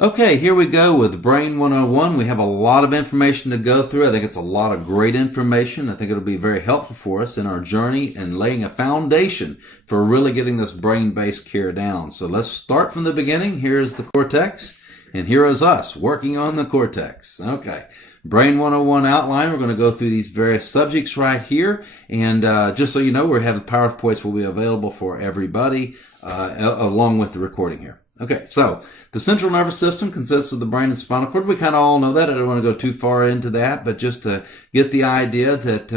Okay, here we go with Brain 101. We have a lot of information to go through. I think it's a lot of great information. I think it'll be very helpful for us in our journey and laying a foundation for really getting this brain-based care down. So let's start from the beginning. Here's the cortex, and here is us working on the cortex. Okay. Brain 101 outline. We're going to go through these various subjects right here. And just so you know, we have the PowerPoints will be available for everybody along with the recording here. Okay, so the central nervous system consists of the brain and spinal cord. We kind of all know that. I don't want to go too far into that, but just to get the idea that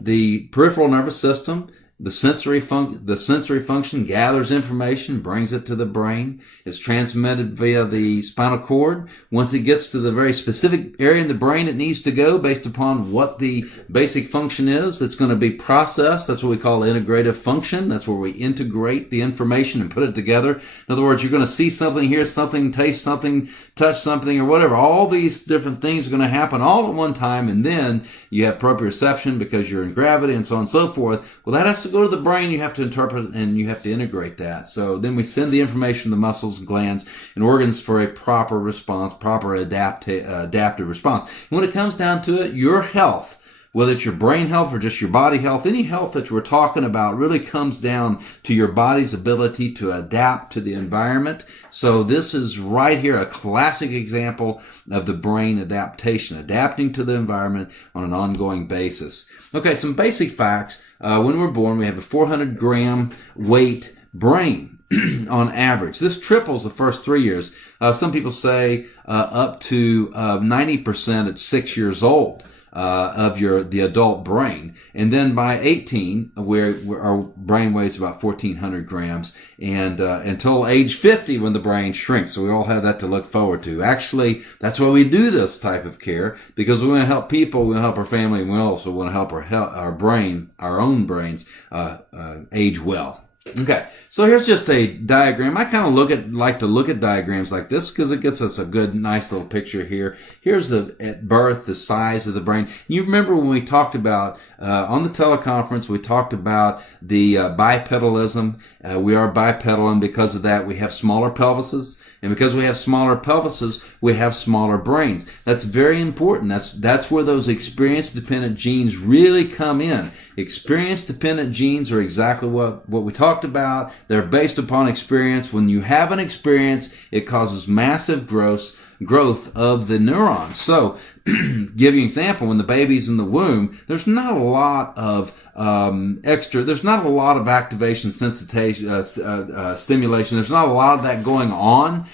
the peripheral nervous system, the sensory function gathers information, brings it to the brain. It's transmitted via the spinal cord. Once it gets to the very specific area in the brain it needs to go based upon what the basic function is, it's going to be processed. That's what we call integrative function. That's where we integrate the information and put it together. In other words, you're going to see something, hear something, taste something, touch something, or whatever. All these different things are going to happen all at one time, and then you have proprioception because you're in gravity and so on and so forth. Well, that has to go to the brain. You have to interpret and you have to integrate that. So then we send the information to the muscles, glands, and organs for a proper response, proper adaptive response. And when it comes down to it, your health, whether it's your brain health or just your body health, any health that we're talking about really comes down to your body's ability to adapt to the environment. So this is right here a classic example of the brain adaptation, adapting to the environment on an ongoing basis. Okay, some basic facts. When we're born, we have a 400-gram weight brain. On average. This triples the first 3 years. Some people say up to 90% at 6 years old. Of the adult brain. And then by 18, where our brain weighs about 1,400 grams, and until age 50 when the brain shrinks. So we all have that to look forward to. Actually, that's why we do this type of care, because we want to help people, we want to help our family, and we also want to help our brain, our own brains, age well. Okay, so here's just a diagram. I kind of like to look at diagrams like this because it gets us a good, nice little picture here. Here's at birth, the size of the brain. You remember when we talked about, on the teleconference, we talked about the bipedalism. We are bipedal, and because of that, we have smaller pelvises. And because we have smaller pelvises, we have smaller brains. That's very important. That's where those experience-dependent genes really come in. Experience-dependent genes are exactly what we talked about. They're based upon experience. When you have an experience, it causes massive growth of the neurons. So, give you an example, when the baby's in the womb, there's not a lot of there's not a lot of activation, sensitization, stimulation. There's not a lot of that going on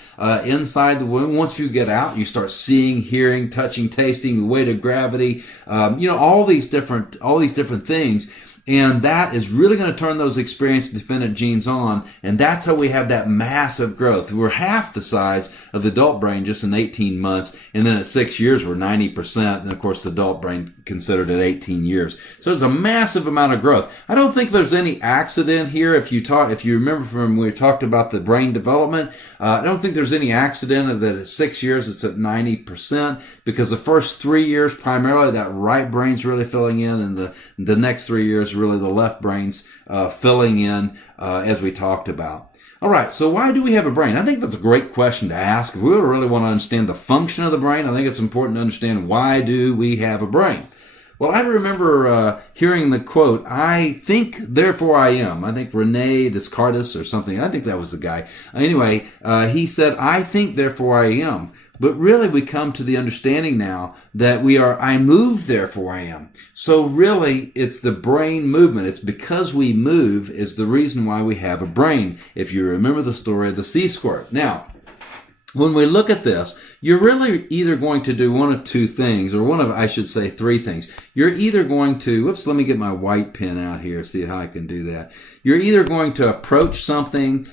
inside the womb. Once you get out, you start seeing, hearing, touching, tasting, the weight of gravity, all these different things. And that is really going to turn those experience-dependent genes on, and that's how we have that massive growth. We're half the size of the adult brain just in 18 months, and then at 6 years we're 90%, and of course the adult brain considered at 18 years. So there's a massive amount of growth. I don't think there's any accident here. If you remember from when we talked about the brain development, I don't think there's any accident that at 6 years it's at 90%, because the first 3 years primarily that right brain's really filling in, and the next 3 years really the left brain's filling in, as we talked about. All right, so why do we have a brain? I think that's a great question to ask. If we really want to understand the function of the brain, I think it's important to understand, why do we have a brain? Well, I remember hearing the quote, "I think, therefore I am." I think Rene Descartes or something. I think that was the guy. Anyway, he said, "I think, therefore I am." But really, we come to the understanding now that we are, "I move, therefore I am." So really, it's the brain movement. It's because we move is the reason why we have a brain. If you remember the story of the sea squirt. Now, when we look at this, you're really either going to do one of two things, or I should say three things. You're either going to, let me get my white pen out here, see how I can do that. You're either going to approach something,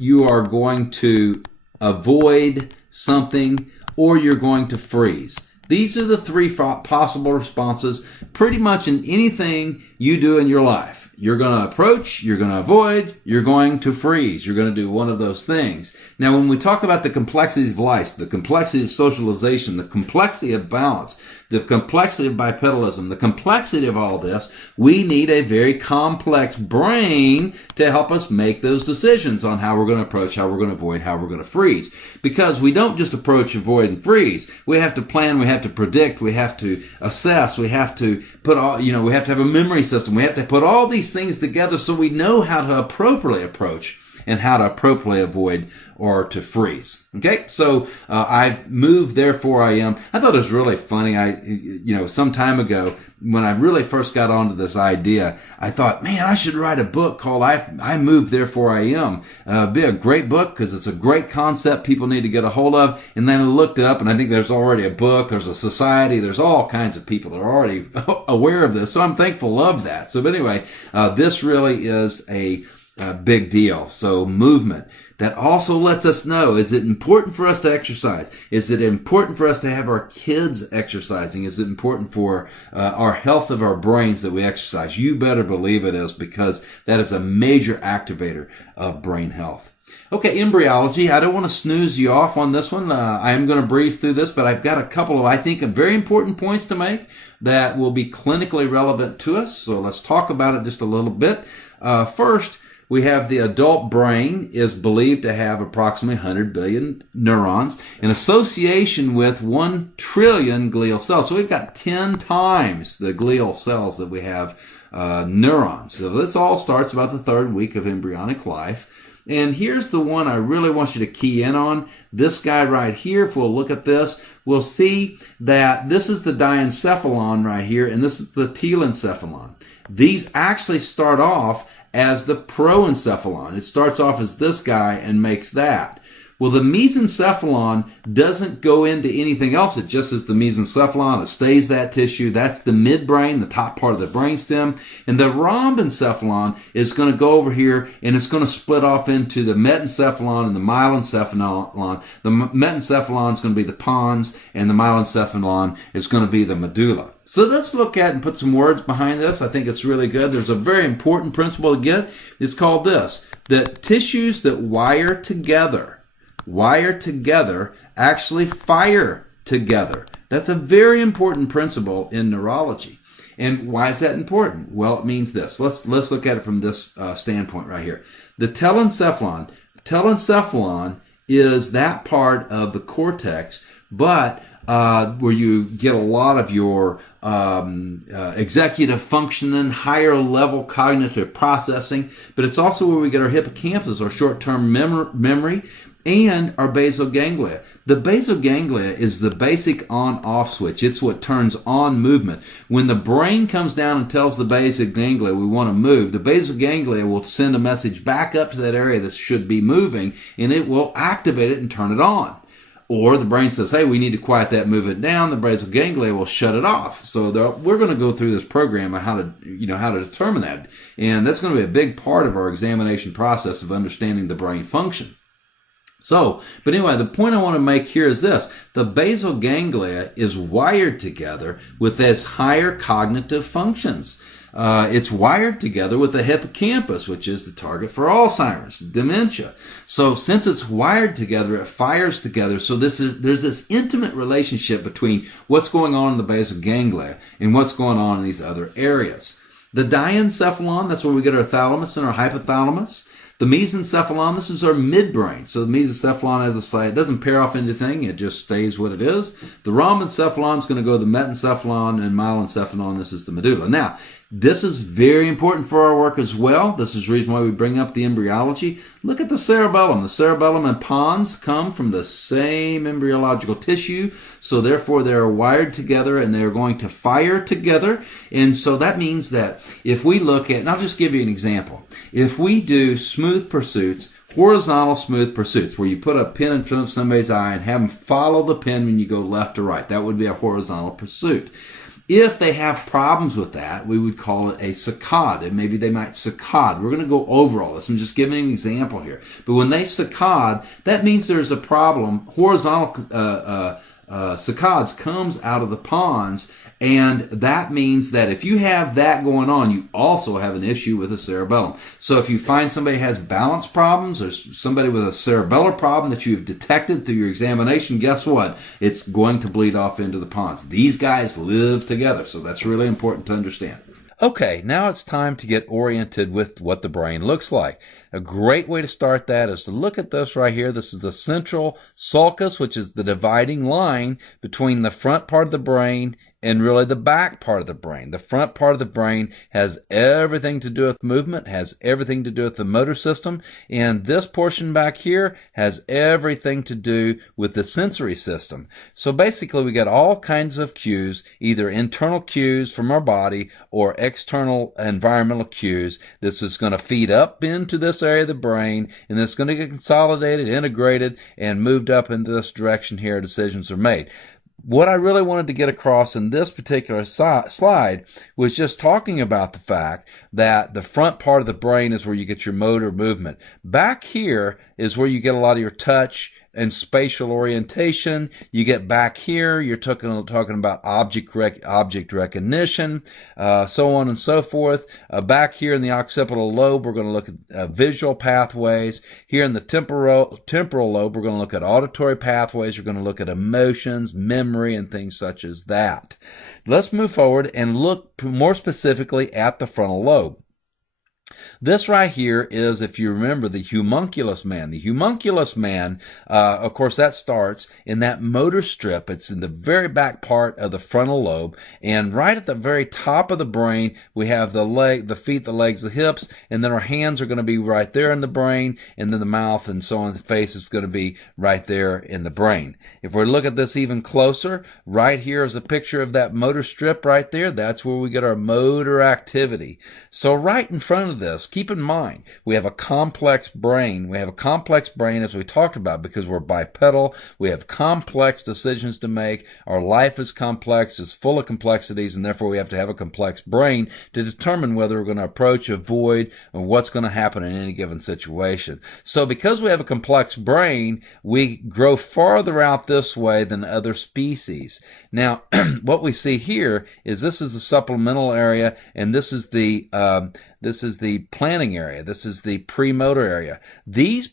you are going to avoid something, or you're going to freeze. These are the three possible responses pretty much in anything you do in your life. You're going to approach, you're going to avoid, you're going to freeze. You're going to do one of those things. Now, when we talk about the complexities of life, the complexity of socialization, the complexity of balance, the complexity of bipedalism, the complexity of all this, we need a very complex brain to help us make those decisions on how we're going to approach, how we're going to avoid, how we're going to freeze. Because we don't just approach, avoid, and freeze. We have to plan, we have to predict, we have to assess, we have to put all, we have to have a memory system. We have to put all these things together so we know how to appropriately approach and how to appropriately avoid or to freeze. Okay, so I've moved, therefore I am. I thought it was really funny. Some time ago when I really first got onto this idea, I thought, man, I should write a book called I Moved, Therefore I Am. Be a great book because it's a great concept people need to get a hold of. And then I looked it up, and I think there's already a book, there's a society, there's all kinds of people that are already aware of this. So I'm thankful of that. So, but anyway, this really is a big deal. So movement. That also lets us know, is it important for us to exercise? Is it important for us to have our kids exercising? Is it important for our health of our brains that we exercise? You better believe it is, because that is a major activator of brain health. Okay, embryology. I don't want to snooze you off on this one. I am going to breeze through this, but I've got a couple of, I think, very important points to make that will be clinically relevant to us. So let's talk about it just a little bit. First, we have the adult brain is believed to have approximately 100 billion neurons in association with 1 trillion glial cells. So we've got 10 times the glial cells that we have neurons. So this all starts about the 3rd week of embryonic life. And here's the one I really want you to key in on. This guy right here, if we'll look at this, we'll see that this is the diencephalon right here, and this is the telencephalon. These actually start off as the proencephalon. It starts off as this guy and makes that. Well, the mesencephalon doesn't go into anything else. It just is the mesencephalon. It stays that tissue. That's the midbrain, the top part of the brainstem. And the rhombencephalon is going to go over here, and it's going to split off into the metencephalon and the myelencephalon. The metencephalon is going to be the pons, and the myelencephalon is going to be the medulla. So let's look at and put some words behind this. I think it's really good. There's a very important principle to get. It's called this, that tissues that wire together actually fire together. That's a very important principle in neurology. And why is that important? Well, it means this. Let's look at it from this standpoint right here. The telencephalon is that part of the cortex, but where you get a lot of your executive functioning, higher level cognitive processing, but it's also where we get our hippocampus, our short-term memory, and our basal ganglia. The basal ganglia is the basic on-off switch. It's what turns on movement. When the brain comes down and tells the basal ganglia we want to move, the basal ganglia will send a message back up to that area that should be moving, and it will activate it and turn it on. Or the brain says, hey, we need to quiet that, move it down. The basal ganglia will shut it off. So we're going to go through this program on how to determine that. And that's going to be a big part of our examination process of understanding the brain function. So, but anyway, the point I want to make here is this. The basal ganglia is wired together with its higher cognitive functions. It's wired together with the hippocampus, which is the target for Alzheimer's, dementia. So since it's wired together, it fires together. So there's this intimate relationship between what's going on in the basal ganglia and what's going on in these other areas. The diencephalon, that's where we get our thalamus and our hypothalamus. The mesencephalon, this is our midbrain. So the mesencephalon, as I say, it doesn't pair off anything. It just stays what it is. The rhombencephalon is going to go to the metencephalon, and myelencephalon, this is the medulla. Now, this is very important for our work as well. This is the reason why we bring up the embryology. Look at the cerebellum. The cerebellum and pons come from the same embryological tissue. So therefore, they are wired together and they are going to fire together. And so that means that if we look at, and I'll just give you an example. If we do smooth pursuits, horizontal smooth pursuits, where you put a pin in front of somebody's eye and have them follow the pin when you go left or right, that would be a horizontal pursuit. If they have problems with that, we would call it a saccade, and maybe they might saccade. We're going to go over all this. I'm just giving an example here. But when they saccade, that means there's a problem. Horizontal saccades comes out of the pons, and that means that if you have that going on, you also have an issue with the cerebellum. So if you find somebody has balance problems or somebody with a cerebellar problem that you've detected through your examination, guess what? It's going to bleed off into the pons. These guys live together, so that's really important to understand. Okay, now it's time to get oriented with what the brain looks like. A great way to start that is to look at this right here. This is the central sulcus, which is the dividing line between the front part of the brain and really the back part of the brain. The front part of the brain has everything to do with movement, has everything to do with the motor system, and this portion back here has everything to do with the sensory system. So basically we got all kinds of cues, either internal cues from our body or external environmental cues. This is going to feed up into this area of the brain, and it's going to get consolidated, integrated, and moved up into this direction here. Decisions are made. What I really wanted to get across in this particular slide was just talking about the fact that the front part of the brain is where you get your motor movement. Back here is where you get a lot of your touch and spatial orientation. You get back here, you're talking about object recognition, so on and so forth. Back here in the occipital lobe, we're going to look at visual pathways. Here in the temporal lobe, we're going to look at auditory pathways. We're going to look at emotions, memory, and things such as that. Let's move forward and look more specifically at the frontal lobe. This right here is, if you remember, the homunculus man. The homunculus man, of course, that starts in that motor strip. It's in the very back part of the frontal lobe. And right at the very top of the brain, we have the feet, the legs, the hips, and then our hands are going to be right there in the brain, and then the mouth and so on, the face is going to be right there in the brain. If we look at this even closer, right here is a picture of that motor strip right there. That's where we get our motor activity. So right in front of this, keep in mind, we have a complex brain. We have a complex brain, as we talked about, because we're bipedal. We have complex decisions to make. Our life is complex, it's full of complexities, and therefore we have to have a complex brain to determine whether we're going to approach, avoid, or what's going to happen in any given situation. So because we have a complex brain, we grow farther out this way than other species. Now, what we see here is this is the supplemental area, and this is the planning area. This is the premotor area. These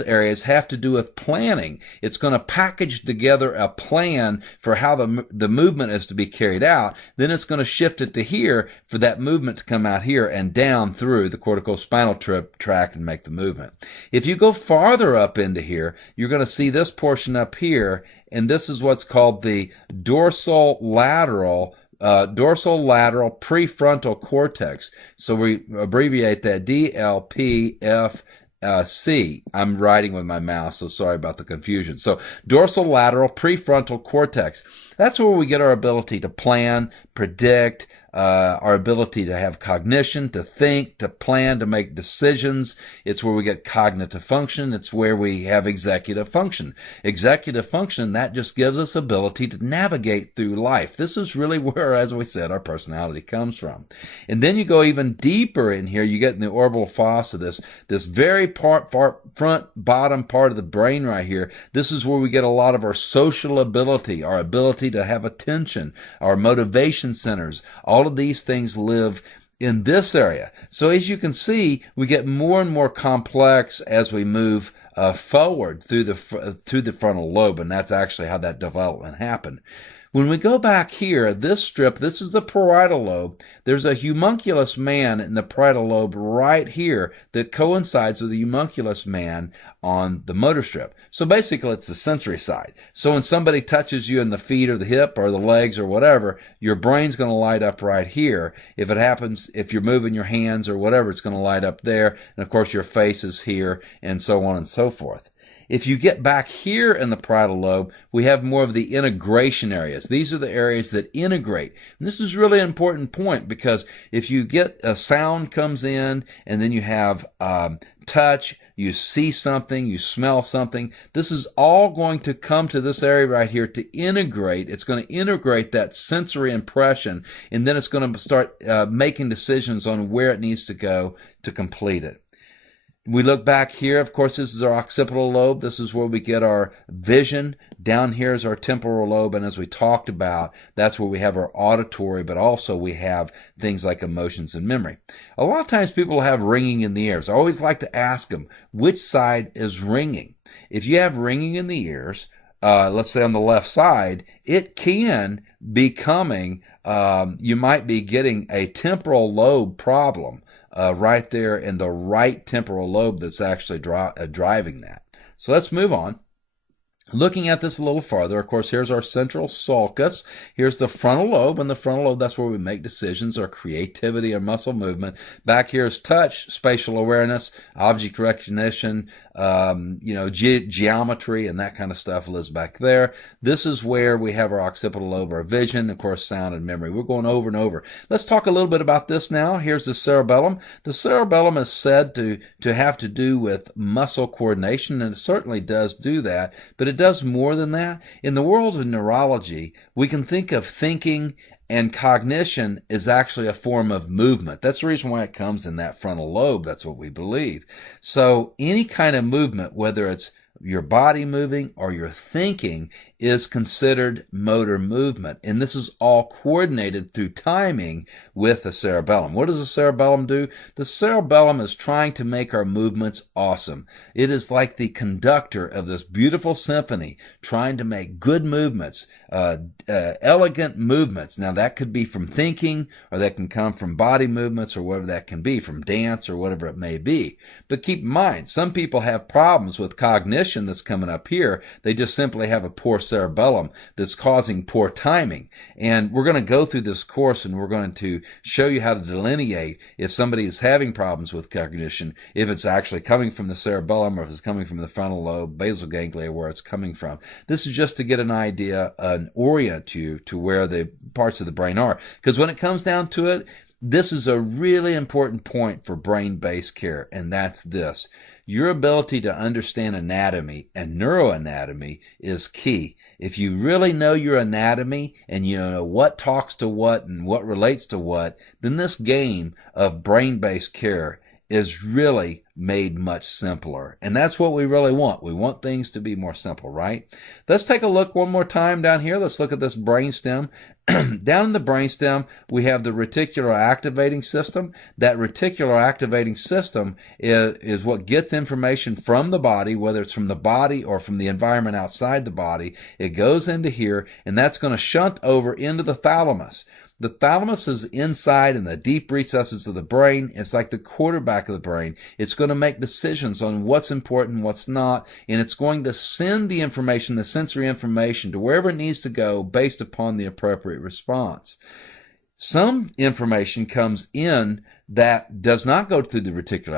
areas have to do with planning. It's going to package together a plan for how the movement is to be carried out. Then it's going to shift it to here for that movement to come out here and down through the corticospinal tract and make the movement. If you go farther up into here, you're going to see this portion up here, and this is what's called the dorsal lateral prefrontal cortex. So we abbreviate that DLPFC. I'm writing with my mouse, so sorry about the confusion. So dorsolateral prefrontal cortex. That's where we get our ability to plan, predict, our ability to have cognition, to think, to plan, to make decisions. It's where we get cognitive function. It's where we have executive function. Executive function, that just gives us ability to navigate through life. This is really where, as we said, our personality comes from. And then you go even deeper in here, you get in the orbital fossa, this very front bottom part of the brain right here. This is where we get a lot of our social ability, our ability to have attention, our motivation centers. All of these things live in this area. So as you can see, we get more and more complex as we move forward through the frontal lobe, and that's actually how that development happened. When we go back here, this strip, this is the parietal lobe. There's a homunculus man in the parietal lobe right here that coincides with the homunculus man on the motor strip. So basically, it's the sensory side. So when somebody touches you in the feet or the hip or the legs or whatever, your brain's going to light up right here. If it happens, if you're moving your hands or whatever, it's going to light up there. And of course, your face is here and so on and so forth. If you get back here in the parietal lobe, we have more of the integration areas. These are the areas that integrate. And this is really an important point, because if you get a sound comes in and then you have touch, you see something, you smell something, this is all going to come to this area right here to integrate. It's going to integrate that sensory impression, and then it's going to start making decisions on where it needs to go to complete it. We look back here, of course, this is our occipital lobe. This is where we get our vision. Down here is our temporal lobe, and as we talked about, that's where we have our auditory, but also we have things like emotions and memory. A lot of times people have ringing in the ears. I always like to ask them, which side is ringing? If you have ringing in the ears, let's say on the left side, it can be coming, you might be getting a temporal lobe problem. Right there in the right temporal lobe that's actually driving that. So let's move on. Looking at this a little farther, of course, here's our central sulcus. Here's the frontal lobe, and the frontal lobe, that's where we make decisions, our creativity, our muscle movement. Back here is touch, spatial awareness, object recognition, geometry, and that kind of stuff lives back there. This is where we have our occipital lobe, our vision, of course, sound and memory. We're going over and over. Let's talk a little bit about this now. Here's the cerebellum. The cerebellum is said to have to do with muscle coordination, and it certainly does do that, but it does more than that. In the world of neurology, we can think of thinking and cognition is actually a form of movement. That's the reason why it comes in that frontal lobe. That's what we believe. So any kind of movement, whether it's your body moving or your thinking, is considered motor movement. And this is all coordinated through timing with the cerebellum. What does the cerebellum do? The cerebellum is trying to make our movements awesome. It is like the conductor of this beautiful symphony, trying to make good movements, elegant movements. Now that could be from thinking, or that can come from body movements, or whatever that can be, from dance or whatever it may be. But keep in mind, some people have problems with cognition that's coming up here. They just simply have a poor cerebellum that's causing poor timing. And we're going to go through this course and we're going to show you how to delineate if somebody is having problems with cognition, if it's actually coming from the cerebellum or if it's coming from the frontal lobe, basal ganglia, where it's coming from. This is just to get an idea and orient you to where the parts of the brain are. Because when it comes down to it, this is a really important point for brain-based care, and that's this. Your ability to understand anatomy and neuroanatomy is key. If you really know your anatomy and you know what talks to what and what relates to what, then this game of brain-based care is really made much simpler. And that's what we really want. We want things to be more simple, right? Let's take a look one more time down here. Let's look at this brainstem. Down in the brainstem, we have the reticular activating system. That reticular activating system is what gets information from the body, whether it's from the body or from the environment outside the body. It goes into here, and that's going to shunt over into the thalamus. The thalamus is inside in the deep recesses of the brain. It's like the quarterback of the brain. It's going to make decisions on what's important, what's not, and it's going to send the information, the sensory information, to wherever it needs to go based upon the appropriate response. Some information comes in that does not go through the reticular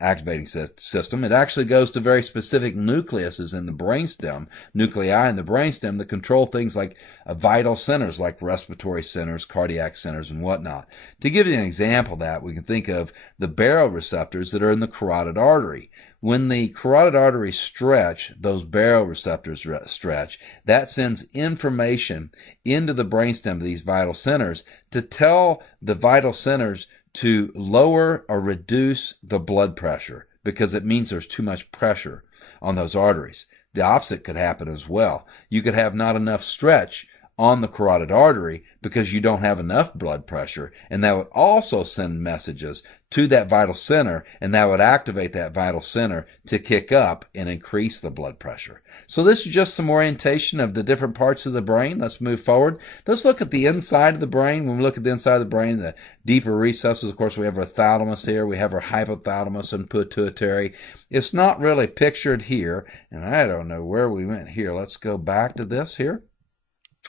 activating system. It actually goes to very specific nucleuses in the brainstem, nuclei in the brainstem that control things like vital centers, like respiratory centers, cardiac centers, and whatnot. To give you an example of that, we can think of the baroreceptors that are in the carotid artery. When the carotid arteries stretch, those baroreceptors stretch, that sends information into the brainstem of these vital centers to tell the vital centers to lower or reduce the blood pressure, because it means there's too much pressure on those arteries. The opposite could happen as well. You could have not enough stretch on the carotid artery because you don't have enough blood pressure, and that would also send messages to that vital center, and that would activate that vital center to kick up and increase the blood pressure. So this is just some orientation of the different parts of the brain. Let's move forward. Let's look at the inside of the brain. When we look at the inside of the brain, the deeper recesses, of course, we have our thalamus here. We have our hypothalamus and pituitary. It's not really pictured here, and I don't know where we went here. Let's go back to this here.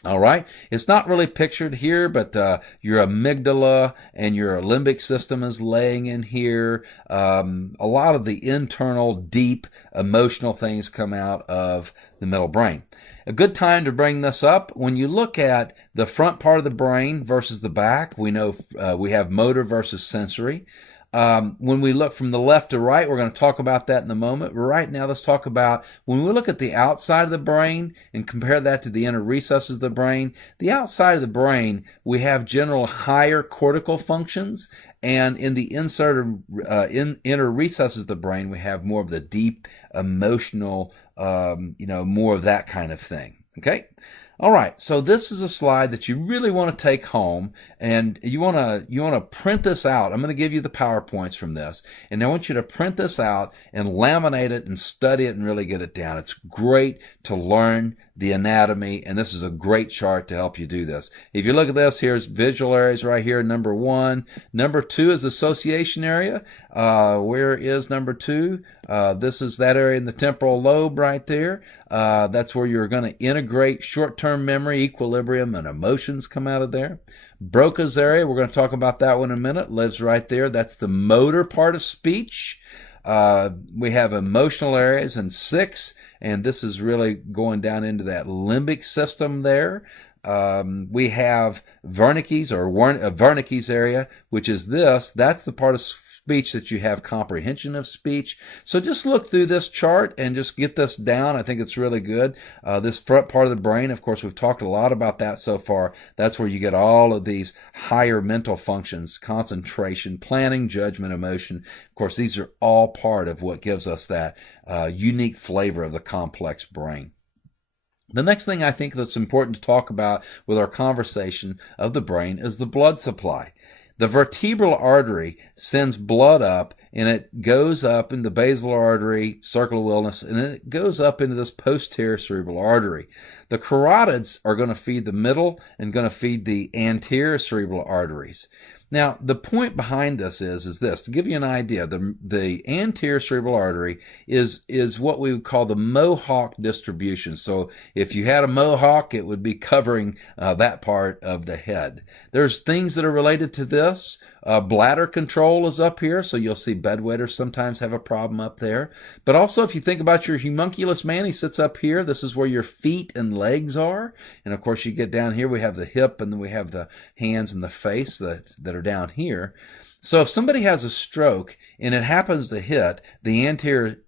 All right, it's not really pictured here, but your amygdala and your limbic system is laying in here. A lot of the internal, deep, emotional things come out of the middle brain. A good time to bring this up, when you look at the front part of the brain versus the back, we know we have motor versus sensory. When we look from the left to right, we're going to talk about that in a moment. But right now, let's talk about when we look at the outside of the brain and compare that to the inner recesses of the brain. The outside of the brain, we have general higher cortical functions, and in the inner recesses of the brain, we have more of the deep emotional, more of that kind of thing. Okay. All right, so this is a slide that you really want to take home, and you want to print this out. I'm going to give you the PowerPoints from this, and I want you to print this out and laminate it and study it and really get it down. It's great to learn the anatomy, and this is a great chart to help you do this. If you look at this, here's visual areas right here, number 1. Number 2 is association area. Where is number 2? This is that area in the temporal lobe right there. That's where you're going to integrate short-term memory, equilibrium, and emotions come out of there. Broca's area, we're going to talk about that one in a minute, lives right there. That's the motor part of speech. We have emotional areas in 6, and this is really going down into that limbic system there. We have Wernicke's or Wernicke's area, which is this. That's the part of speech that you have comprehension of speech. So just look through this chart and just get this down. I think it's really good. This front part of the brain, of course, we've talked a lot about that so far. That's where you get all of these higher mental functions: concentration, planning, judgment, emotion. Of course, these are all part of what gives us that unique flavor of the complex brain. The next thing I think that's important to talk about with our conversation of the brain is the blood supply. The vertebral artery sends blood up, and it goes up in the basilar artery, circle of Willis, and then it goes up into this posterior cerebral artery. The carotids are going to feed the middle and going to feed the anterior cerebral arteries. Now, the point behind this is this, to give you an idea, the anterior cerebral artery is what we would call the mohawk distribution. So if you had a mohawk, it would be covering that part of the head. There's things that are related to this. Bladder control is up here, so you'll see bedwetters sometimes have a problem up there. But also, if you think about your homunculus man, he sits up here. This is where your feet and legs are. And of course, you get down here, we have the hip, and then we have the hands and the face that are down here. So if somebody has a stroke and it happens to hit the anterior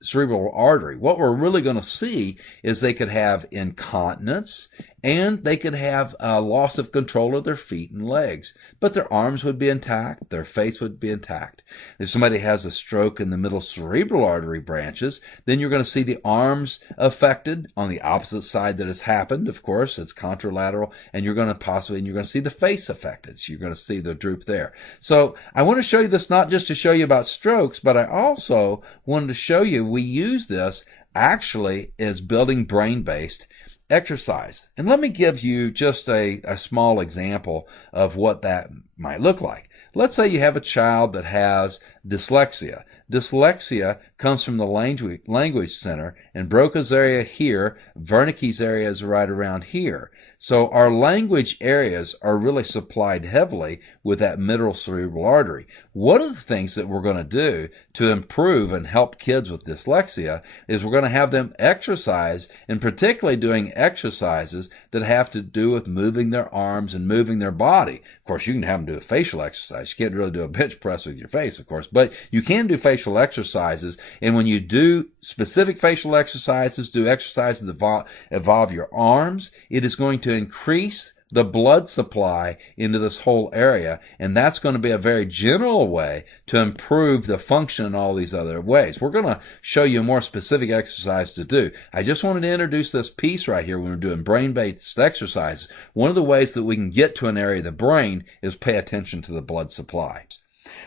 cerebral artery, what we're really going to see is they could have incontinence, and they could have a loss of control of their feet and legs. But their arms would be intact, their face would be intact. If somebody has a stroke in the middle cerebral artery branches, then you're going to see the arms affected on the opposite side that has happened. Of course, it's contralateral, and you're going to see the face affected. So you're going to see the droop there. So I want to show you this not just to show you about strokes, but I also wanted to show you we use this actually as building brain-based exercise. And let me give you just a small example of what that might look like. Let's say you have a child that has dyslexia. Dyslexia comes from the language center, and Broca's area here, Wernicke's area is right around here. So our language areas are really supplied heavily with that middle cerebral artery. One of the things that we're going to do to improve and help kids with dyslexia is we're going to have them exercise, and particularly doing exercises that have to do with moving their arms and moving their body. Of course, you can have them do a facial exercise. You can't really do a bench press with your face, of course, but you can do facial exercises. And when you do specific facial exercises, do exercises that involve your arms, it is going to increase the blood supply into this whole area, and that's going to be a very general way to improve the function in all these other ways. We're going to show you a more specific exercise to do. I just wanted to introduce this piece right here when we're doing brain-based exercises. One of the ways that we can get to an area of the brain is pay attention to the blood supply.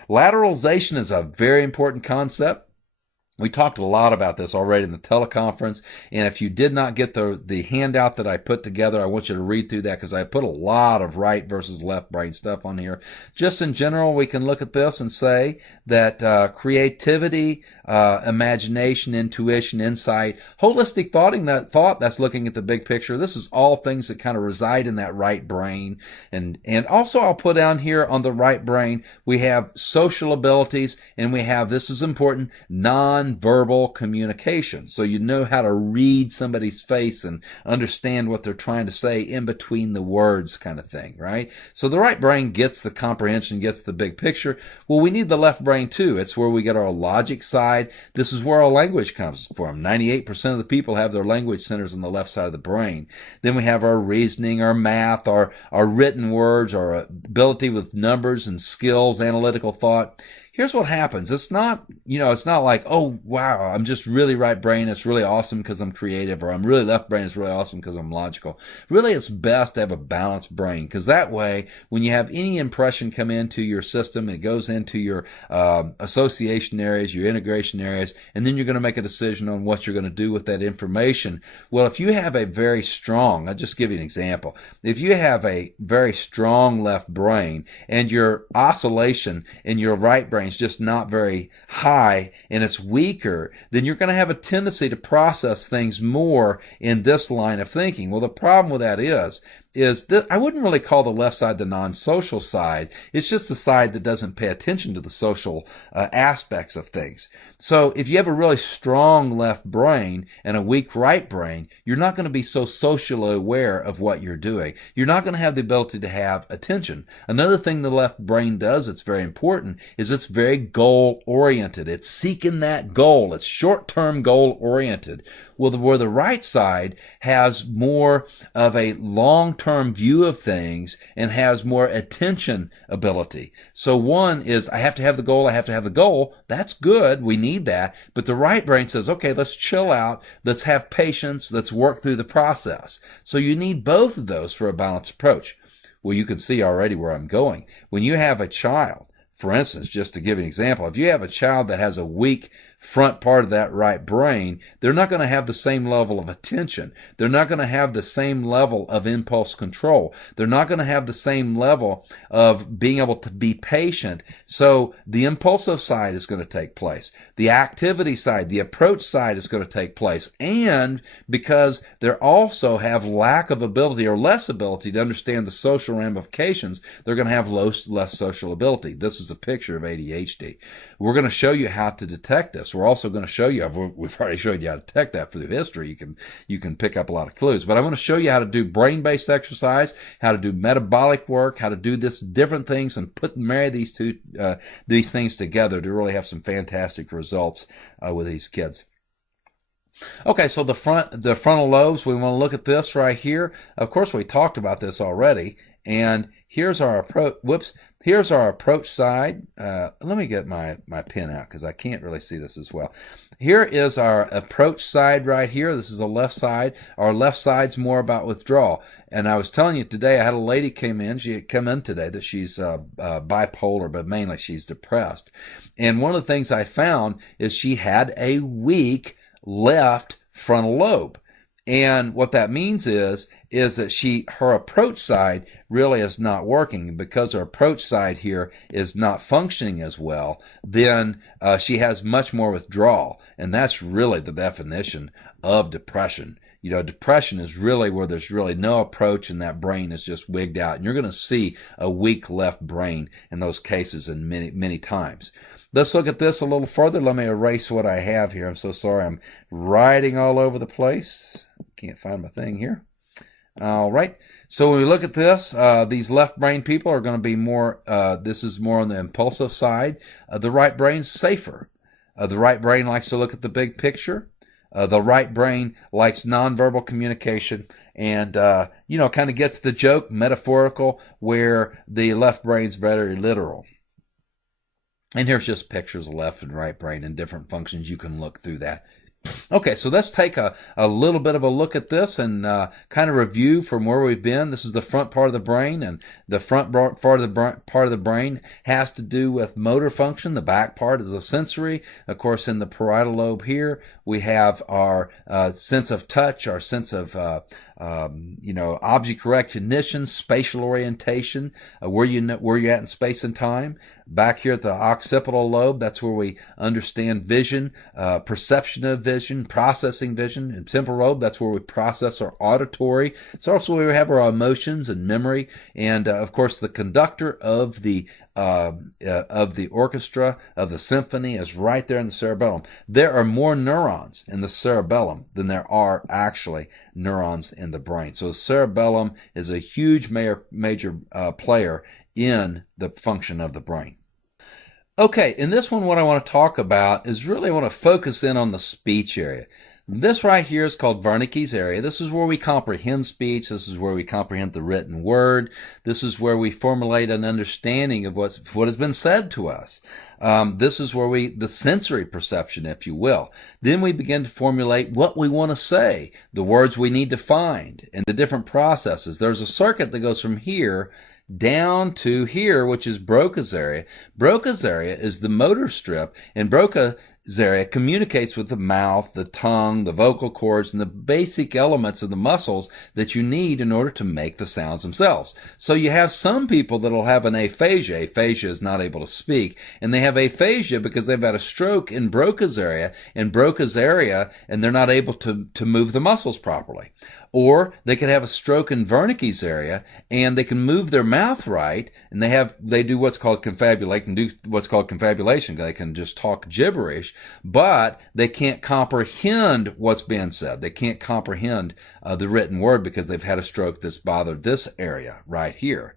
Lateralization is a very important concept. We talked a lot about this already in the teleconference, and if you did not get the handout that I put together, I want you to read through that because I put a lot of right versus left brain stuff on here. Just in general, we can look at this and say that creativity, imagination, intuition, insight, holistic thought, that's looking at the big picture. This is all things that kind of reside in that right brain. And also I'll put down here on the right brain, we have social abilities, and we have, this is important, non nonverbal communication. So you know how to read somebody's face and understand what they're trying to say in between the words kind of thing, right? So the right brain gets the comprehension, gets the big picture. Well, we need the left brain too. It's where we get our logic side. This is where our language comes from. 98% of the people have their language centers on the left side of the brain. Then we have our reasoning, our math, our written words, our ability with numbers and skills, analytical thought. Here's what happens. It's not, it's not like, oh, wow, I'm just really right brain. It's really awesome because I'm creative, or I'm really left brain. It's really awesome because I'm logical. Really, it's best to have a balanced brain, because that way, when you have any impression come into your system, it goes into your association areas, your integration areas, and then you're going to make a decision on what you're going to do with that information. Well, if you have a very strong, I'll just give you an example. If you have a very strong left brain and your oscillation in your right brain is just not very high and it's weaker, then you're going to have a tendency to process things more in this line of thinking. Well, the problem with that is that I wouldn't really call the left side the non-social side. It's just the side that doesn't pay attention to the social aspects of things. So if you have a really strong left brain and a weak right brain, you're not going to be so socially aware of what you're doing. You're not going to have the ability to have attention. Another thing the left brain does that's very important is it's very goal-oriented. It's seeking that goal. It's short-term goal-oriented. Well, where the right side has more of a long-term view of things and has more attention ability. So one is, I have to have the goal, I have to have the goal. That's good. We need that. But the right brain says, okay, let's chill out. Let's have patience. Let's work through the process. So you need both of those for a balanced approach. Well, you can see already where I'm going. When you have a child, for instance, just to give you an example, if you have a child that has a weak front part of that right brain, they're not going to have the same level of attention. They're not going to have the same level of impulse control. They're not going to have the same level of being able to be patient. So the impulsive side is going to take place. The activity side, the approach side is going to take place. And because they also have lack of ability or less ability to understand the social ramifications, they're going to have less social ability. This is a picture of ADHD. We're going to show you how to detect this. We're also going to show you, we've already showed you how to detect that through history. You can pick up a lot of clues. But I want to show you how to do brain-based exercise, how to do metabolic work, how to do this different things, and marry these things together to really have some fantastic results with these kids. Okay, so the frontal lobes, we want to look at this right here. Of course, we talked about this already. And here's our approach. Here's our approach side. Let me get my pen out because I can't really see this as well. Here is our approach side right here. This is the left side. Our left side's more about withdrawal. And I was telling you today, I had a lady came in. She had come in today that she's bipolar, but mainly she's depressed. And one of the things I found is she had a weak left frontal lobe. And what that means is that her approach side really is not working. And because her approach side here is not functioning as well, then she has much more withdrawal. And that's really the definition of depression. Depression is really where there's really no approach and that brain is just wigged out. And you're going to see a weak left brain in those cases in many, many times. Let's look at this a little further. Let me erase what I have here. I'm so sorry. I'm writing all over the place. Can't find my thing here. All right. So when we look at this, these left brain people are going to be more, this is more on the impulsive side. The right brain's safer. The right brain likes to look at the big picture. The right brain likes nonverbal communication and, kind of gets the joke, metaphorical, where the left brain's very literal. And here's just pictures of left and right brain and different functions. You can look through that. Okay, so let's take a little bit of a look at this and kind of review from where we've been. This is the front part of the brain, and the front part of the brain has to do with motor function. The back part is a sensory. Of course, in the parietal lobe here, we have our sense of touch, our sense of object recognition, spatial orientation, where you're at in space and time. Back here at the occipital lobe, that's where we understand vision, perception of vision, processing vision. In temporal lobe, that's where we process our auditory. It's also where we have our emotions and memory, and of course, the conductor of the orchestra, of the symphony, is right there in the cerebellum. There are more neurons in the cerebellum than there are actually neurons in the brain. So the cerebellum is a huge major player in the function of the brain. Okay, in this one, what I want to talk about is really I want to focus in on the speech area. This right here is called Wernicke's area. This is where we comprehend speech. This is where we comprehend the written word. This is where we formulate an understanding of what has been said to us. This is where the sensory perception, if you will. Then we begin to formulate what we want to say, the words we need to find, and the different processes. There's a circuit that goes from here down to here, which is Broca's area. Broca's area is the motor strip, and Broca's area communicates with the mouth, the tongue, the vocal cords, and the basic elements of the muscles that you need in order to make the sounds themselves. So you have some people that will have an aphasia. Aphasia is not able to speak, and they have aphasia because they've had a stroke in Broca's area, and they're not able to move the muscles properly. Or they could have a stroke in Wernicke's area, and they can move their mouth right, and they do what's called confabulation. They can just talk gibberish, but they can't comprehend what's being said. They can't comprehend the written word because they've had a stroke that's bothered this area right here.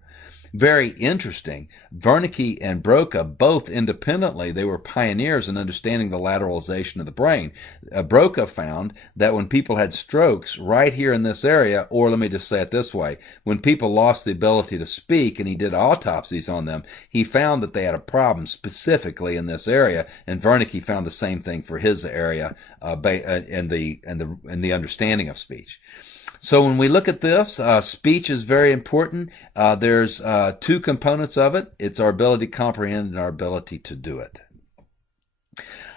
Very interesting. Wernicke and Broca, both independently, they were pioneers in understanding the lateralization of the brain. Broca found that when people had strokes right here in this area, or let me just say it this way, when people lost the ability to speak and he did autopsies on them, he found that they had a problem specifically in this area, and Wernicke found the same thing for his area in the understanding of speech. So when we look at this, speech is very important. There's two components of it. It's our ability to comprehend and our ability to do it.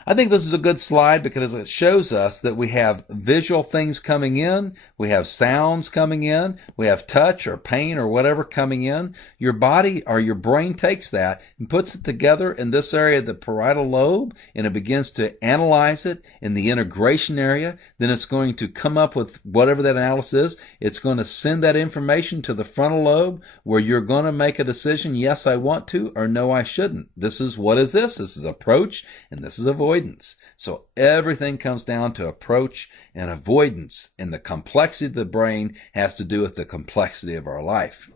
I think this is a good slide because it shows us that we have visual things coming in, we have sounds coming in, we have touch or pain or whatever coming in. Your body or your brain takes that and puts it together in this area of the parietal lobe, and it begins to analyze it in the integration area. Then it's going to come up with whatever that analysis is. It's going to send that information to the frontal lobe where you're going to make a decision, yes, I want to, or no, I shouldn't. This is this is approach, and this is avoidance. So everything comes down to approach and avoidance, and the complexity of the brain has to do with the complexity of our life.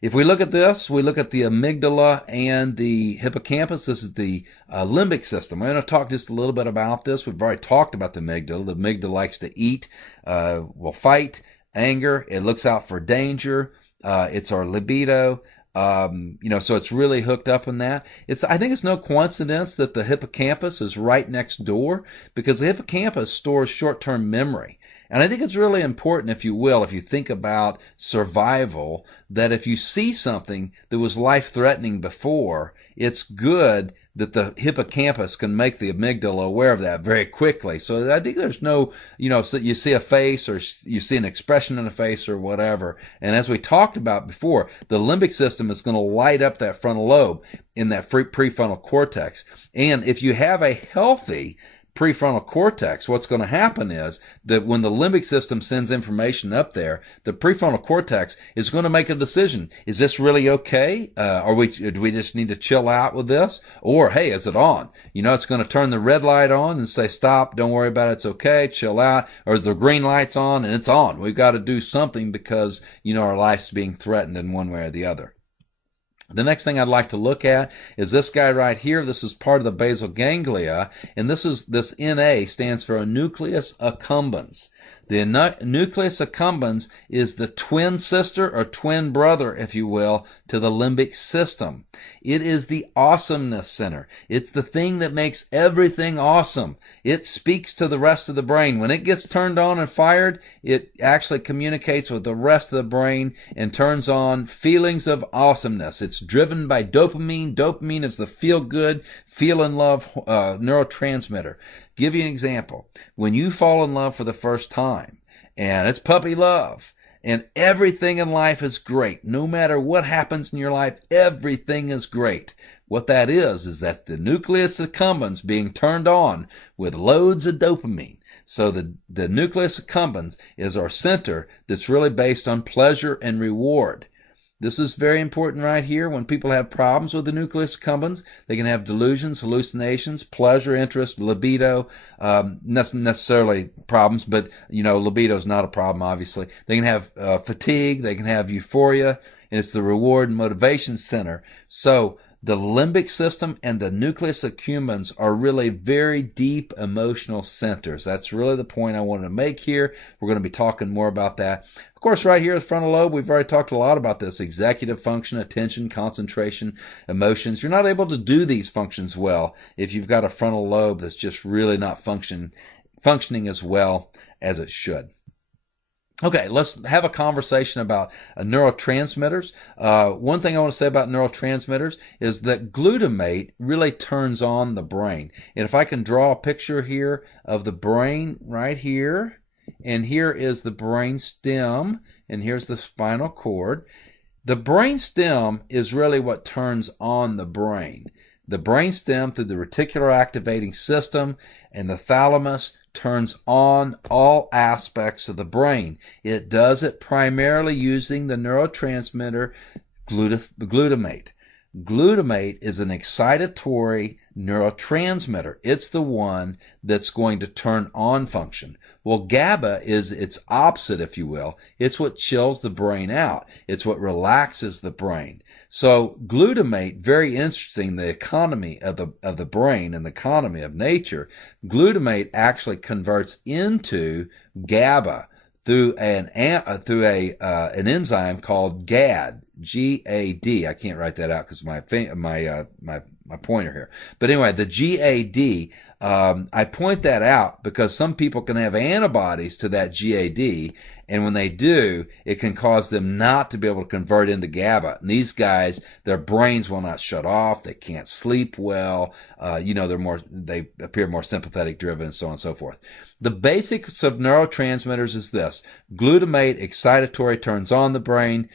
If we look at this, we look at the amygdala and the hippocampus. This is the limbic system. I'm going to talk just a little bit about this. We've already talked about the amygdala. The amygdala likes to eat, will fight, anger. It looks out for danger. It's our libido. So it's really hooked up in that. I think it's no coincidence that the hippocampus is right next door, because the hippocampus stores short-term memory. And I think it's really important, if you think about survival, that if you see something that was life-threatening before, it's good that the hippocampus can make the amygdala aware of that very quickly. So I think there's no, so you see a face or you see an expression in a face or whatever. And as we talked about before, the limbic system is going to light up that frontal lobe in that prefrontal cortex. And if you have a healthy prefrontal cortex, what's going to happen is that when the limbic system sends information up there, the prefrontal cortex is going to make a decision. Is this really okay? Do we just need to chill out with this? Or, hey, is it on? It's going to turn the red light on and say, stop, don't worry about it, it's okay, chill out. Or is the green light's on and it's on? We've got to do something because, our life's being threatened in one way or the other. The next thing I'd like to look at is this guy right here. This is part of the basal ganglia, and this NA stands for a nucleus accumbens. The nucleus accumbens is the twin sister or twin brother, if you will, to the limbic system. It is the awesomeness center. It's the thing that makes everything awesome. It speaks to the rest of the brain. When it gets turned on and fired, it actually communicates with the rest of the brain and turns on feelings of awesomeness. It's driven by dopamine. Dopamine is the feel-good, feel-in-love neurotransmitter. Give you an example. When you fall in love for the first time, and it's puppy love. And everything in life is great. No matter what happens in your life, everything is great. What that is that the nucleus accumbens being turned on with loads of dopamine. So the nucleus accumbens is our center that's really based on pleasure and reward. This is very important right here. When people have problems with the nucleus accumbens, they can have delusions, hallucinations, pleasure, interest, libido, not necessarily problems, but, libido is not a problem, obviously. They can have fatigue, they can have euphoria, and it's the reward and motivation center. So the limbic system and the nucleus accumbens are really very deep emotional centers. That's really the point I wanted to make here. We're going to be talking more about that. Of course, right here, the frontal lobe, we've already talked a lot about this. Executive function, attention, concentration, emotions. You're not able to do these functions well if you've got a frontal lobe that's just really not functioning as well as it should. Okay, let's have a conversation about neurotransmitters. One thing I want to say about neurotransmitters is that glutamate really turns on the brain. And if I can draw a picture here of the brain right here, and here is the brain stem, and here's the spinal cord. The brain stem is really what turns on the brain. The brain stem through the reticular activating system and the thalamus turns on all aspects of the brain. It does it primarily using the neurotransmitter glutamate. Glutamate is an excitatory neurotransmitter. It's the one that's going to turn on function. Well, GABA is its opposite, if you will. It's what chills the brain out. It's what relaxes the brain. So glutamate, very interesting, the economy of the brain and the economy of nature. Glutamate actually converts into GABA through an enzyme called GAD, G-A-D. I can't write that out because my pointer here. But anyway, the GAD, I point that out because some people can have antibodies to that GAD, and when they do, it can cause them not to be able to convert into GABA. And these guys, their brains will not shut off. They can't sleep well. They appear more sympathetic driven, and so on and so forth. The basics of neurotransmitters is this: glutamate, excitatory, turns on the brain.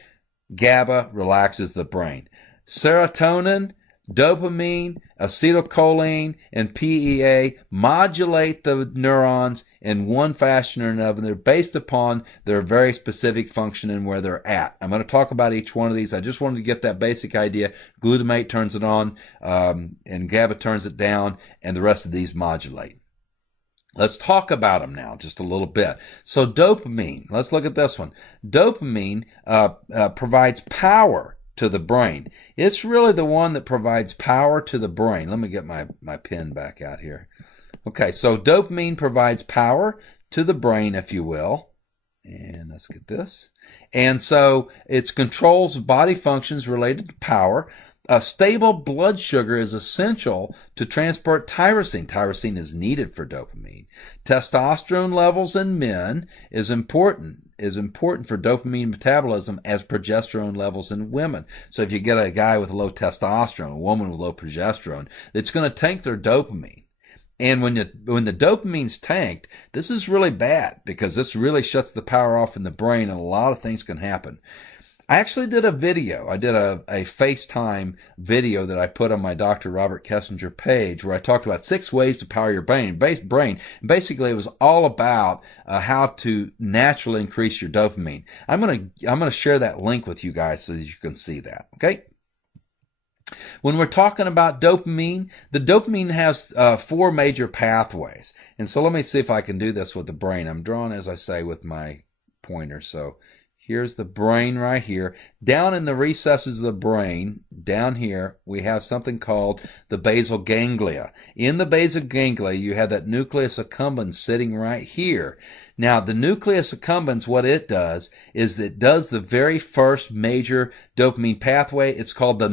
GABA relaxes the brain. Serotonin, dopamine, acetylcholine, and PEA modulate the neurons in one fashion or another. They're based upon their very specific function and where they're at. I'm going to talk about each one of these. I just wanted to get that basic idea. Glutamate turns it on, and GABA turns it down, and the rest of these modulate. Let's talk about them now just a little bit. So dopamine, let's look at this one. Dopamine provides power to the brain. It's really the one that provides power to the brain. Let me get my pen back out here. Okay, so dopamine provides power to the brain, if you will. And let's get this. And so it controls body functions related to power. A stable blood sugar is essential to transport tyrosine. Tyrosine is needed for dopamine. Testosterone levels in men is important for dopamine metabolism as progesterone levels in women. So if you get a guy with low testosterone, a woman with low progesterone, it's going to tank their dopamine. And when the dopamine's tanked, this is really bad because this really shuts the power off in the brain, and a lot of things can happen. I actually did a video. I did a FaceTime video that I put on my Dr. Robert Kessinger page where I talked about 6 ways to power your brain. Basically, it was all about how to naturally increase your dopamine. I'm gonna share that link with you guys so that you can see that. Okay. When we're talking about dopamine, the dopamine has 4 major pathways. And so let me see if I can do this with the brain. I'm drawing, as I say, with my pointer. So here's the brain right here. Down in the recesses of the brain, down here, we have something called the basal ganglia. In the basal ganglia, you have that nucleus accumbens sitting right here. Now, the nucleus accumbens, what it does is it does the very first major dopamine pathway. It's called the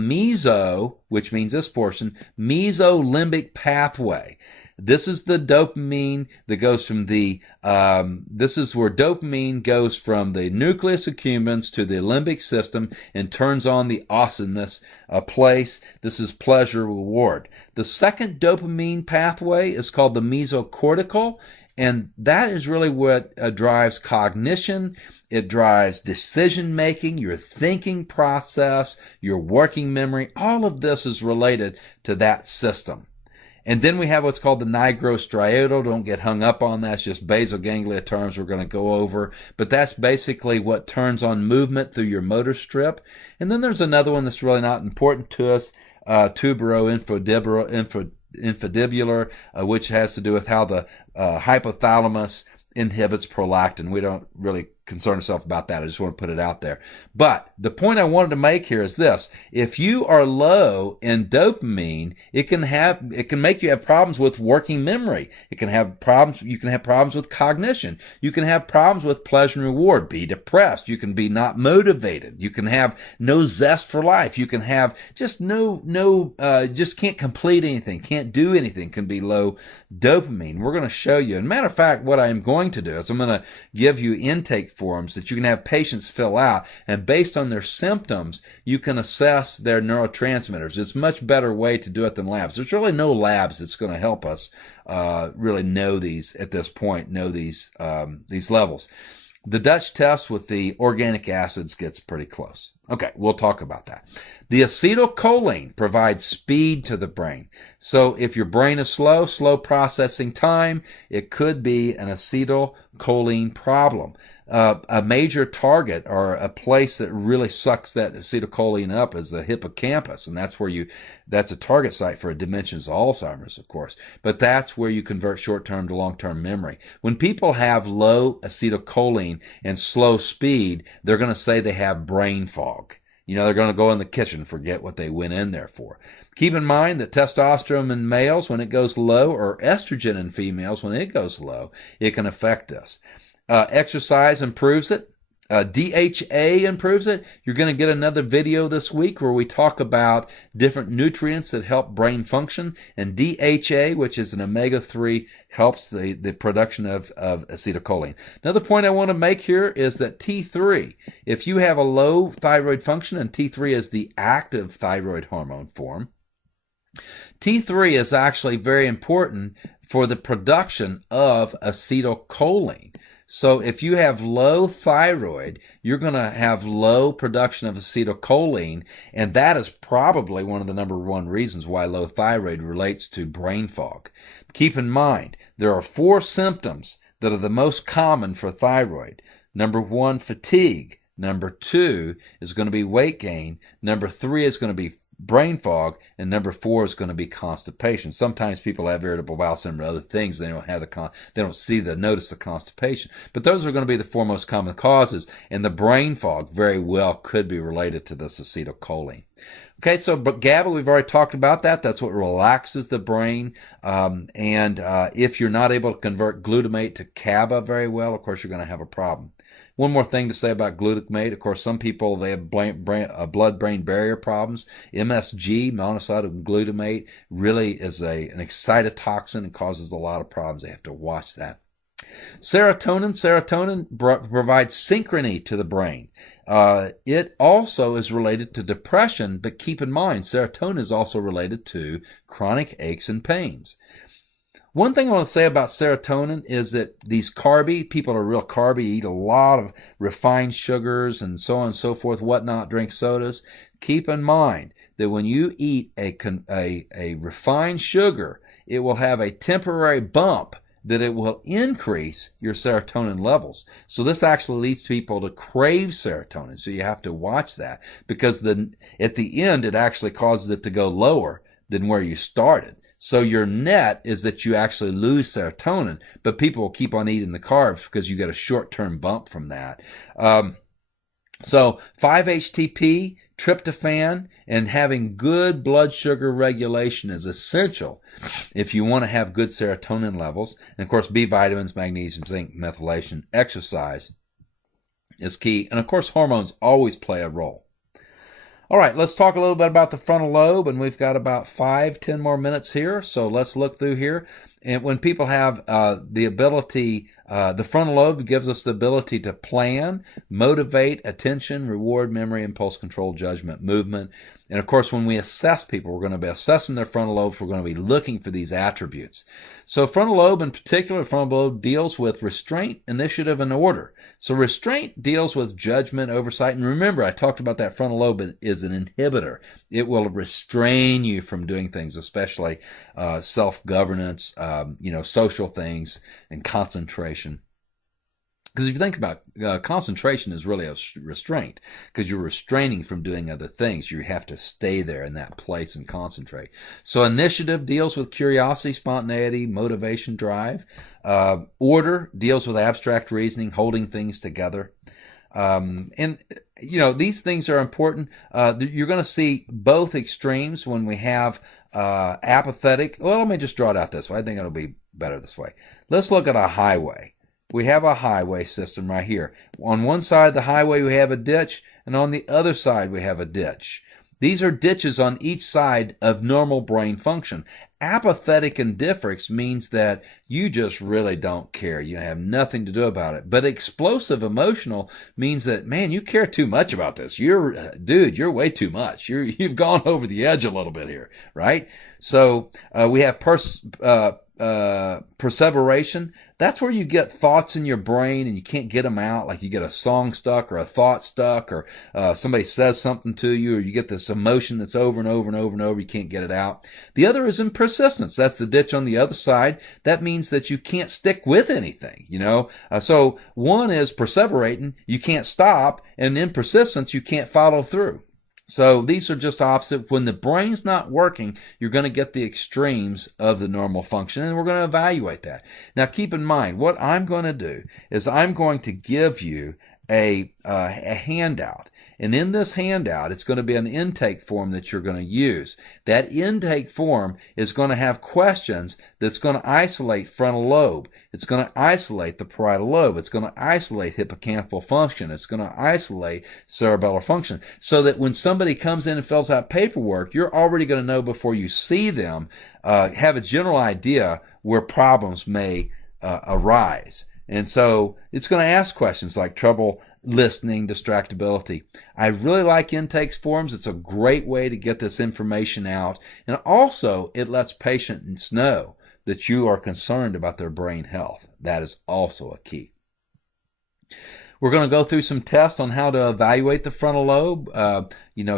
which means this portion, mesolimbic pathway. This is the dopamine that goes from this is where dopamine goes from the nucleus accumbens to the limbic system and turns on the awesomeness place. This is pleasure reward. The second dopamine pathway is called the mesocortical, And that is really what drives cognition. It drives decision making, your thinking process, your working memory. All of this is related to that system. And then we have what's called the nigrostriatal. Don't get hung up on that. It's just basal ganglia terms we're going to go over. But that's basically what turns on movement through your motor strip. And then there's another one that's really not important to us, tuberoinfundibular, which has to do with how the hypothalamus inhibits prolactin. We don't really concern ourselves about that. I just want to put it out there. But the point I wanted to make here is this. If you are low in dopamine, it can make you have problems with working memory. You can have problems with cognition. You can have problems with pleasure and reward, be depressed. You can be not motivated. You can have no zest for life. You can have just just can't complete anything, can't do anything, can be low dopamine. We're going to show you. As a matter of fact, what I am going to do is I'm going to give you intake forms that you can have patients fill out, and based on their symptoms, you can assess their neurotransmitters. It's a much better way to do it than labs. There's really no labs that's going to help us really know these at this point, know these levels. The Dutch test with the organic acids gets pretty close. Okay, we'll talk about that. The acetylcholine provides speed to the brain. So if your brain is slow processing time, it could be an acetylcholine problem. A major target or a place that really sucks that acetylcholine up is the hippocampus, and that's a target site for dementias, Alzheimer's, of course. But that's where you convert short-term to long-term memory. When people have low acetylcholine and slow speed, they're going to say they have brain fog. They're going to go in the kitchen and forget what they went in there for. Keep in mind that testosterone in males, when it goes low, or estrogen in females, when it goes low, it can affect this. Exercise improves it. DHA improves it. You're going to get another video this week where we talk about different nutrients that help brain function. And DHA, which is an omega-3, helps the production of acetylcholine. Another point I want to make here is that T3, if you have a low thyroid function, and T3 is the active thyroid hormone form, T3 is actually very important for the production of acetylcholine. So if you have low thyroid, you're going to have low production of acetylcholine, and that is probably one of the number one reasons why low thyroid relates to brain fog. Keep in mind, there are 4 symptoms that are the most common for thyroid. Number 1, fatigue. Number 2 is going to be weight gain. Number 3 is going to be brain fog, and number 4 is going to be constipation. Sometimes people have irritable bowel syndrome and other things. They don't have notice the constipation. But those are going to be the 4 most common causes, and the brain fog very well could be related to this acetylcholine. Okay, so GABA, we've already talked about that. That's what relaxes the brain. If you're not able to convert glutamate to GABA very well, of course, you're going to have a problem. One more thing to say about glutamate. Of course, some people, they have blood-brain barrier problems. MSG, monosodium glutamate, really is an excitotoxin and causes a lot of problems. They have to watch that. Serotonin provides synchrony to the brain. It also is related to depression, but keep in mind, serotonin is also related to chronic aches and pains. One thing I want to say about serotonin is that these people are real carby, eat a lot of refined sugars and so on and so forth, whatnot, drink sodas. Keep in mind that when you eat a refined sugar, it will have a temporary bump that it will increase your serotonin levels. So this actually leads people to crave serotonin. So you have to watch that, because at the end, it actually causes it to go lower than where you started. So your net is that you actually lose serotonin, but people will keep on eating the carbs because you get a short-term bump from that. So 5-HTP, tryptophan, and having good blood sugar regulation is essential if you want to have good serotonin levels. And of course, B vitamins, magnesium, zinc, methylation, exercise is key. And of course, hormones always play a role. All right, let's talk a little bit about the frontal lobe, and we've got about 5-10 more minutes here, so let's look through here. And when people have the ability The frontal lobe gives us the ability to plan, motivate, attention, reward, memory, impulse control, judgment, movement. And of course, when we assess people, we're going to be assessing their frontal lobes. We're going to be looking for these attributes. So frontal lobe in particular, frontal lobe deals with restraint, initiative, and order. So restraint deals with judgment, oversight. And remember, I talked about that frontal lobe is an inhibitor. It will restrain you from doing things, especially self-governance, social things, and concentration. Because if you think about concentration is really a restraint, because you're restraining from doing other things. You have to stay there in that place and concentrate. So initiative deals with curiosity, spontaneity, motivation, drive. Order deals with abstract reasoning, holding things together. These things are important. You're going to see both extremes when we have apathetic. Well, let me just draw it out this way. I think it'll be better this way. Let's look at a highway. We have a highway system right here. On one side of the highway, we have a ditch, and on the other side, we have a ditch. These are ditches on each side of normal brain function. Apathetic indifference means that you just really don't care. You have nothing to do about it. But explosive emotional means that, man, you care too much about this. You're way too much. You've gone over the edge a little bit here, right? So we have perseveration. That's where you get thoughts in your brain and you can't get them out. Like you get a song stuck or a thought stuck, or somebody says something to you, or you get this emotion that's over and over and over and over. You can't get it out. The other is in persistence. That's the ditch on the other side. That means that you can't stick with anything, So one is perseverating. You can't stop. And in persistence, you can't follow through. So these are just opposite. When the brain's not working, you're going to get the extremes of the normal function, and we're going to evaluate that. Now, keep in mind, what I'm going to do is I'm going to give you a handout. And in this handout, it's going to be an intake form that you're going to use. That intake form is going to have questions that's going to isolate frontal lobe. It's going to isolate the parietal lobe. It's going to isolate hippocampal function. It's going to isolate cerebellar function. So that when somebody comes in and fills out paperwork, you're already going to know before you see them, have a general idea where problems may arise. And so it's going to ask questions like trouble listening, distractibility. I really like intake forms. It's a great way to get this information out. And also, it lets patients know that you are concerned about their brain health. That is also a key. We're going to go through some tests on how to evaluate the frontal lobe,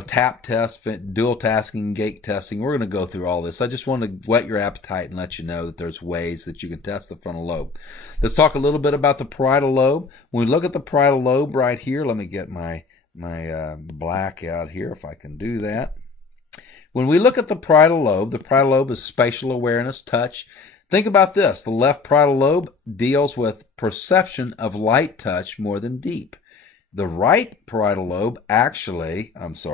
tap test, dual tasking, gait testing. We're going to go through all this. I just want to whet your appetite and let you know that there's ways that you can test the frontal lobe. Let's talk a little bit about the parietal lobe. When we look at the parietal lobe right here, let me get my black out here if I can do that. When we look at the parietal lobe is spatial awareness, touch. Think about this. The left parietal lobe deals with perception of light touch more than deep. The right parietal lobe actually has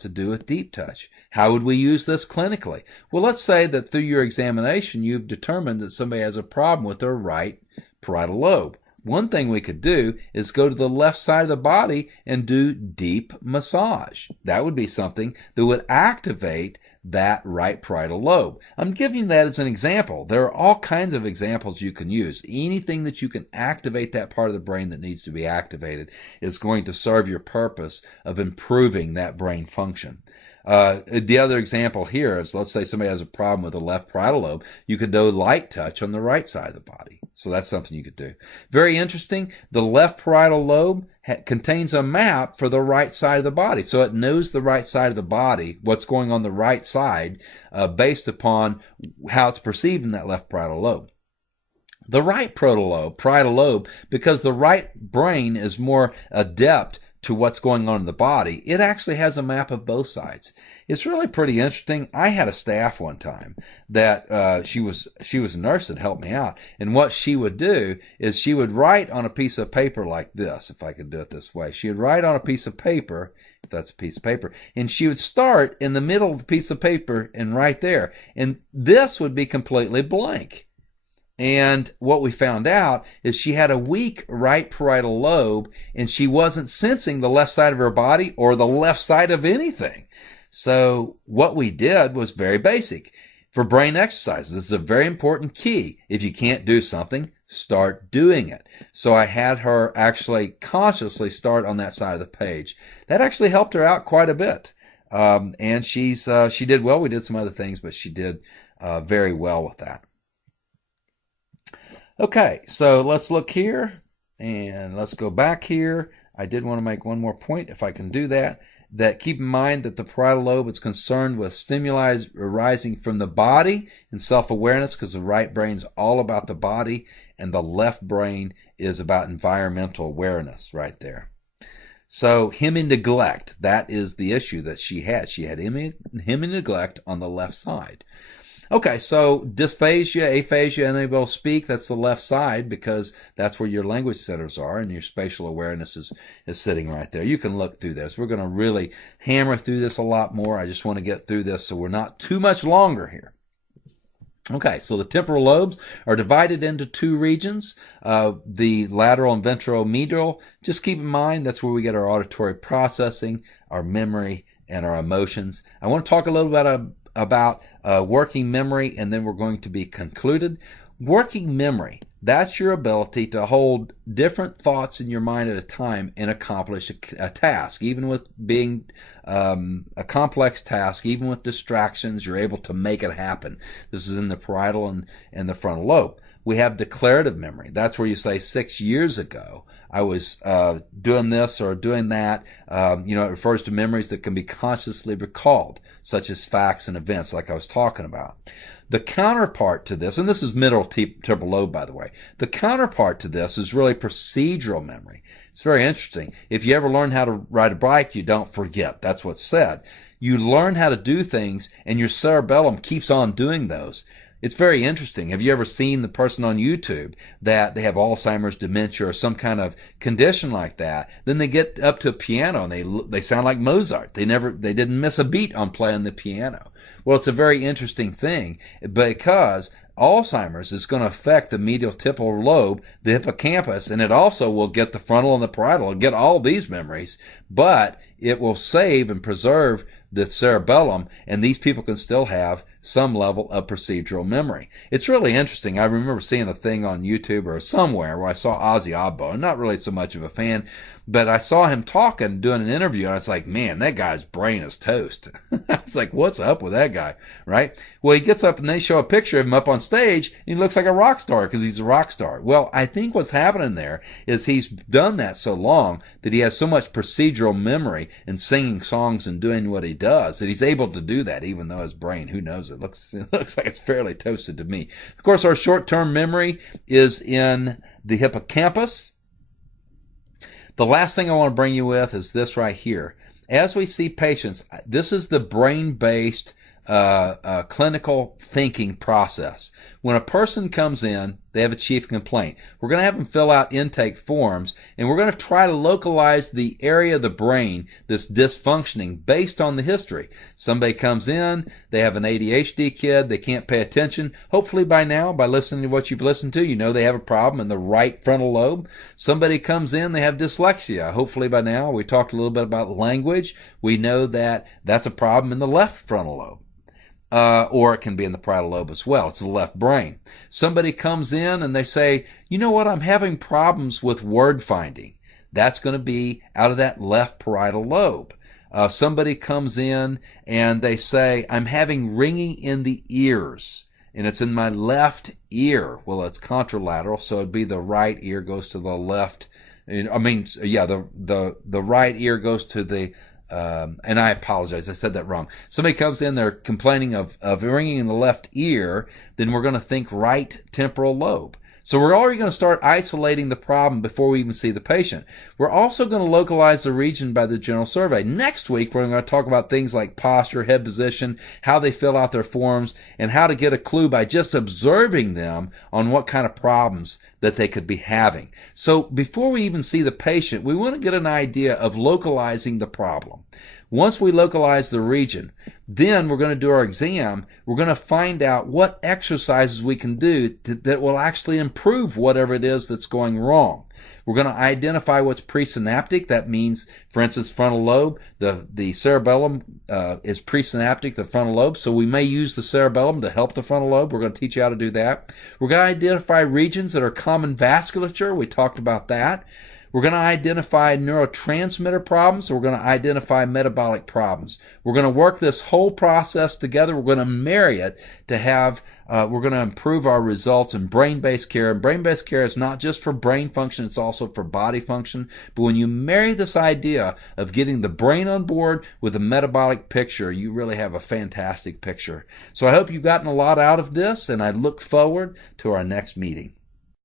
to do with deep touch. How would we use this clinically? Well, let's say that through your examination, you've determined that somebody has a problem with their right parietal lobe. One thing we could do is go to the left side of the body and do deep massage. That would be something that would activate that right parietal lobe. I'm giving that as an example. There are all kinds of examples you can use. Anything that you can activate that part of the brain that needs to be activated is going to serve your purpose of improving that brain function. The other example here is, let's say somebody has a problem with the left parietal lobe. You could do light touch on the right side of the body. So that's something you could do. Very interesting. The left parietal lobe contains a map for the right side of the body. So it knows the right side of the body, what's going on the right side, based upon how it's perceived in that left parietal lobe. The right parietal lobe, because the right brain is more adept to what's going on in the body, it actually has a map of both sides. It's really pretty interesting. I had a staff one time that she was a nurse that helped me out, and what she would do is she would write on a piece of paper like this, if I could do it this way. She would write on a piece of paper, if that's a piece of paper, and she would start in the middle of the piece of paper and right there, and this would be completely blank. And what we found out is she had a weak right parietal lobe, and she wasn't sensing the left side of her body or the left side of anything. So what we did was very basic. for brain exercises. This is a very important key. If you can't do something, start doing it. So I had her actually consciously start on that side of the page. That actually helped her out quite a bit. And she did well. We did some other things, but she did very well with that. Okay, so let's look here and let's go back here. I did want to make one more point, if I can do that, that keep in mind that the parietal lobe is concerned with stimuli arising from the body and self-awareness, because the right brain's all about the body and the left brain is about environmental awareness right there. So hemi-neglect, that is the issue that she had. She had hemi-neglect on the left side. Okay, so dysphagia, aphasia, unable to speak, that's the left side, because that's where your language centers are and your spatial awareness is sitting right there. You can look through this. We're going to really hammer through this a lot more. I just want to get through this so we're not too much longer here. Okay, so the temporal lobes are divided into two regions, the lateral and ventromedial. Just keep in mind that's where we get our auditory processing, our memory, and our emotions. I want to talk a little bit about working memory, and then we're going to be concluded. Working memory, that's your ability to hold different thoughts in your mind at a time and accomplish a task. Even with being a complex task, even with distractions, you're able to make it happen. This is in the parietal and the frontal lobe. We have declarative memory. That's where you say 6 years ago, I was doing this or doing that. It refers to memories that can be consciously recalled, such as facts and events like I was talking about. The counterpart to this, and this is middle temporal lobe, by the way, the counterpart to this is really procedural memory. It's very interesting. If you ever learn how to ride a bike, you don't forget. That's what's said. You learn how to do things, and your cerebellum keeps on doing those. It's very interesting. Have you ever seen the person on YouTube that they have Alzheimer's, dementia, or some kind of condition like that? Then they get up to a piano and they sound like Mozart. They didn't miss a beat on playing the piano. Well, it's a very interesting thing because Alzheimer's is going to affect the medial temporal lobe, the hippocampus, and it also will get the frontal and the parietal. It'll get all these memories, but it will save and preserve the cerebellum, and these people can still have some level of procedural memory. It's really interesting. I remember seeing a thing on YouTube or somewhere where I saw Ozzy Osbourne, not really so much of a fan, but I saw him talking, doing an interview, and I was like, man, that guy's brain is toast. I was like, what's up with that guy, right? Well, he gets up and they show a picture of him up on stage, and he looks like a rock star because he's a rock star. Well, I think what's happening there is he's done that so long that he has so much procedural memory and singing songs and doing what he does that he's able to do that, even though his brain, who knows, it looks like it's fairly toasted to me. Of course, our short-term memory is in the hippocampus. The last thing I want to bring you with is this right here. As we see patients, this is the brain-based clinical thinking process. When a person comes in, they have a chief complaint. We're going to have them fill out intake forms, and we're going to try to localize the area of the brain that's dysfunctioning based on the history. Somebody comes in, they have an ADHD kid, they can't pay attention. Hopefully by now, by listening to what you've listened to, you know they have a problem in the right frontal lobe. Somebody comes in, they have dyslexia. Hopefully by now, we talked a little bit about language. We know that that's a problem in the left frontal lobe. Or it can be in the parietal lobe as well. It's the left brain. Somebody comes in and they say, you know what, I'm having problems with word finding. That's going to be out of that left parietal lobe. Somebody comes in and they say, I'm having ringing in the ears, and it's in my left ear. Well, it's contralateral, so it'd be the right ear goes to the left. The right ear goes to the and I apologize, I said that wrong. Somebody comes in, they're complaining of ringing in the left ear, then we're going to think right temporal lobe. So we're already going to start isolating the problem before we even see the patient. We're also going to localize the region by the general survey. Next week, we're going to talk about things like posture, head position, how they fill out their forms, and how to get a clue by just observing them on what kind of problems that they could be having. So before we even see the patient, we want to get an idea of localizing the problem. Once we localize the region, then we're going to do our exam. We're going to find out what exercises we can do that will actually improve whatever it is that's going wrong. We're going to identify what's presynaptic. That means, for instance, frontal lobe. The cerebellum is presynaptic, the frontal lobe. So we may use the cerebellum to help the frontal lobe. We're going to teach you how to do that. We're going to identify regions that are common vasculature. We talked about that. We're going to identify neurotransmitter problems. We're going to identify metabolic problems. We're going to work this whole process together. We're going to marry it to have, we're going to improve our results in brain-based care. And brain-based care is not just for brain function, it's also for body function. But when you marry this idea of getting the brain on board with a metabolic picture, you really have a fantastic picture. So I hope you've gotten a lot out of this, and I look forward to our next meeting.